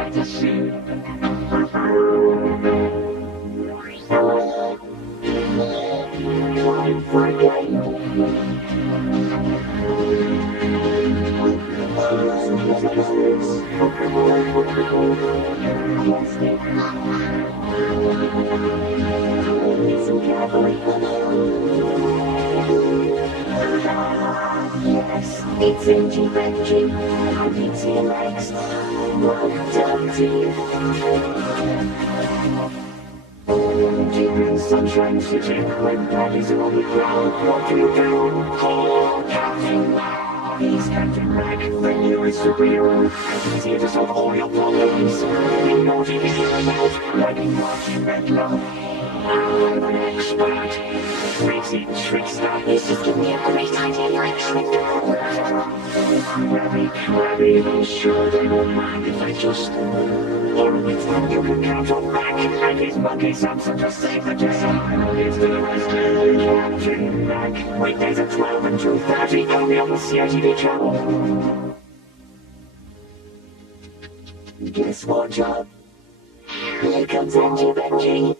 like to see. Time for a Yes, it's Angie Benji. I need to your legs. Deep in Sunshine City, when bodies are on the ground, what do you do? Call Captain Rag. He's Captain Rag, the newest superhero. And he's here to solve all your problems. You know what he is about, like a naughty meddler. I'm an expert. Crazy trickster. He's just giving me a great idea, you're actually Crabby, I'm sure they won't mind if I just... Or next time you can count on Mac and his monkey Samson to save the day. It's to the rest of Captain Mac. Weekdays at 12 and 2:30 only on the CITV channel. Guess what, John? Here comes Angie Benji.